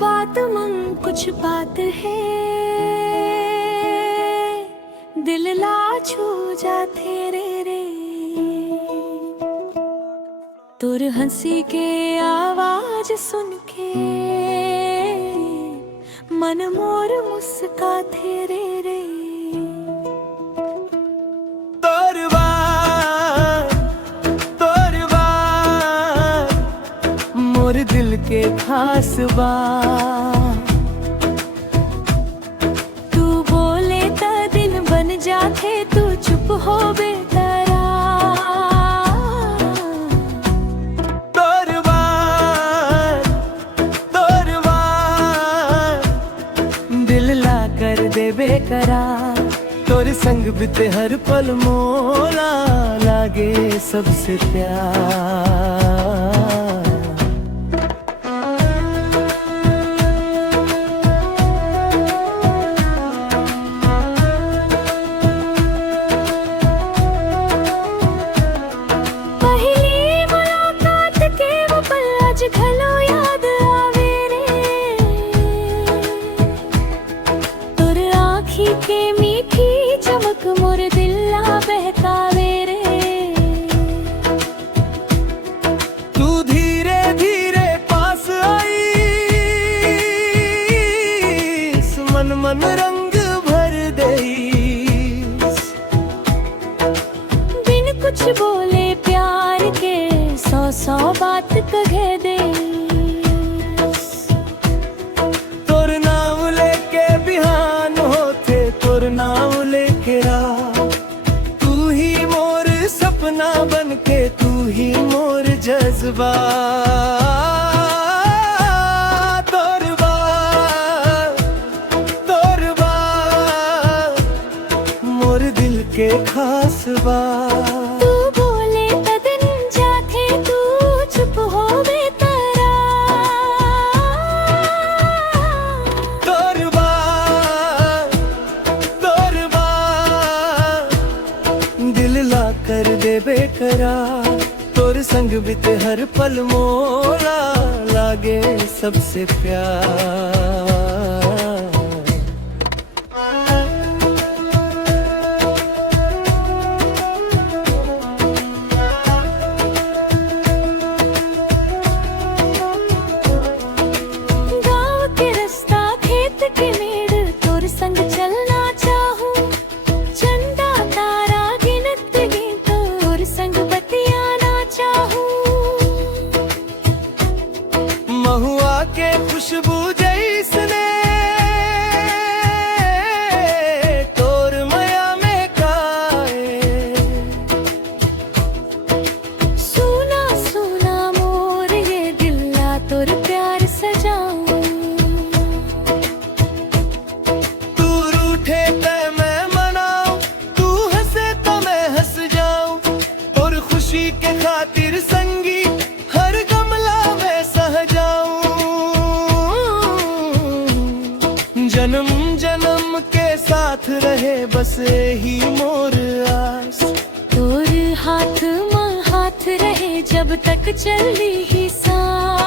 बात मन कुछ बात है, दिल ला छू जाते रे तोर हंसी के आवाज सुन के मन मोर मुस्काते रे मोर दिल के खास बात तू बोले त दिन बन जाते, तू चुप हो बेतरा तोर बात दिल ला कर दे बेकरार। तोर संग बिते हर पल मोला लागे सबसे प्यार। घलो याद आवे रे तोर आँखी के मीठी चमक मोर दिल ला बहकावे रे। तू धीरे धीरे पास आई, मन मन रंग भर देई, बिन कुछ बोले प्यार के सौ सौ बात कहे दे। तोर नाम लेके बिहान होते, तोर नाम लेके रात, तू ही मोर सपना बनके, तू ही मोर जज्बा। तोर बात मोर दिल के खास बात। कर दे बेकरार, तोर संग बिते हर पल मोला लागे सबसे प्यार। गाँव के रास्ता खेत के मेड़ तोर संग चलना चाहूं, चंदा तारा गिनत तोर संग बतियाना चाहूं। महुआ के खुशबू जैसने तोर माया में काए, सुना सुना मोर ये दिल ला तोर प्यार सजाऊं। तू रूठे तो मैं मनाऊं, तू हंसे तो मैं हंस जाऊं, और खुशी के खातिर संगी हर गमला में सह जाऊं। जन्म जन्म के साथ रहे बस ही मोर आस, तोर हाथ मां हाथ रहे जब तक चली ही सांस।